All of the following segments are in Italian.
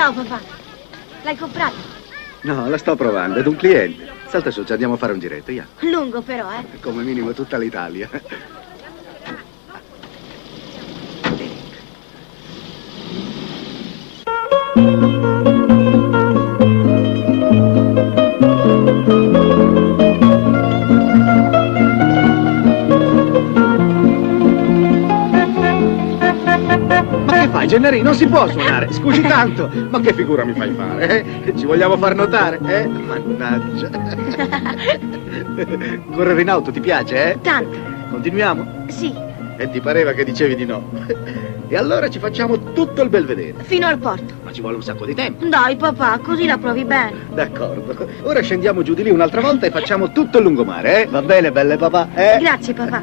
Ciao papà. L'hai comprata? No, la sto provando, è un cliente. Salta su, ci andiamo a fare un giretto, ya. Lungo però, eh? Come minimo tutta l'Italia. Ma che fai, Gennari? Non si può suonare, scusi tanto. Ma che figura mi fai fare, eh? Ci vogliamo far notare, eh? Mannaggia. Correre in auto ti piace, eh? Tanto. Continuiamo? Sì, E ti pareva che dicevi di no. E allora ci facciamo tutto il Belvedere. fino al porto. Ma ci vuole un sacco di tempo. Dai papà, così la provi bene. D'accordo. Ora scendiamo giù di lì un'altra volta e facciamo tutto il lungomare, eh? Va bene, belle papà, eh? Grazie papà.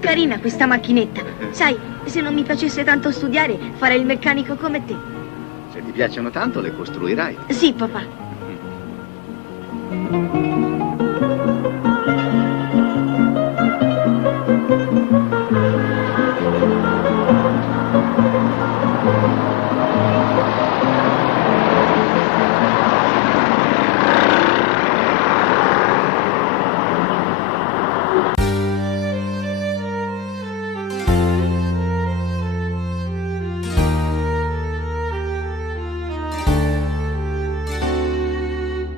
Carina questa macchinetta. Sai, se non mi piacesse tanto studiare, farei il meccanico come te. Se ti piacciono tanto, le costruirai. Sì papà.